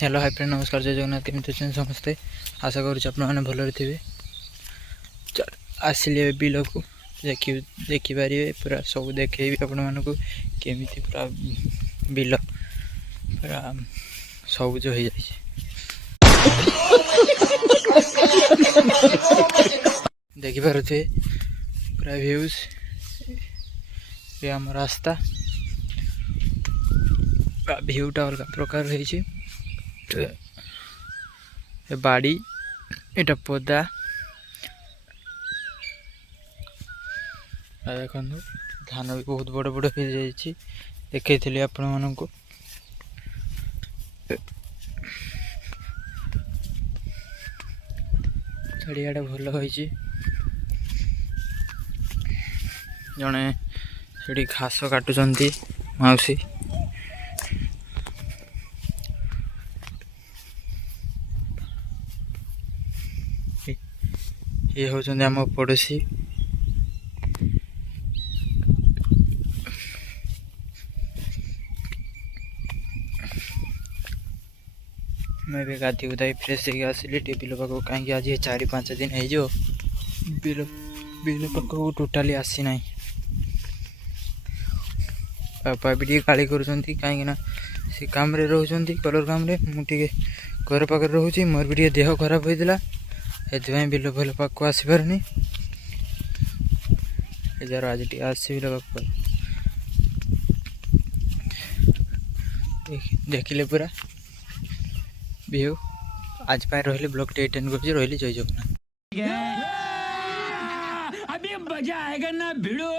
Hello hi friend नमस्कार जय जगन्नाथ केमी अच्छे समस्ते आशा करें भल थे आसिले बिल को देखिपारे पूरा सब देखेबी आपण मानक केमी पूरा बिल पूरा सबुज हो जाए देखिपे पूरा व्यूज ये आम रास्ता भ्यूटा अलग प्रकार है बाड़ी एटा पदा देखो धान भी बहुत बड़ बड़ हो जाए देखी आपण मानक चारियाडे भल हो जड़े से घास काटुंट मौसी ये होचंदी आम पड़ोसी मैं भी गाधी गुधाई फ्रेश होगी आसली बिल पाक कहीं आज 4-5 दिन हो बिल बिल पाक टोटाली आसी ना बापा भी गाड़ी कर कहीं से काम रोच कलर काम मुझे घर पाखे रोचे मोर भी देह खराब होता से बिल फल पाक आसी पारनी जार आज टी आसी बिल पाक देखिले पूरा व्यू आज पाए रही ब्लॉग टे एटेंड कर रही जय जगन्नाथ। अभी मजा आएगा ना भिड़ो।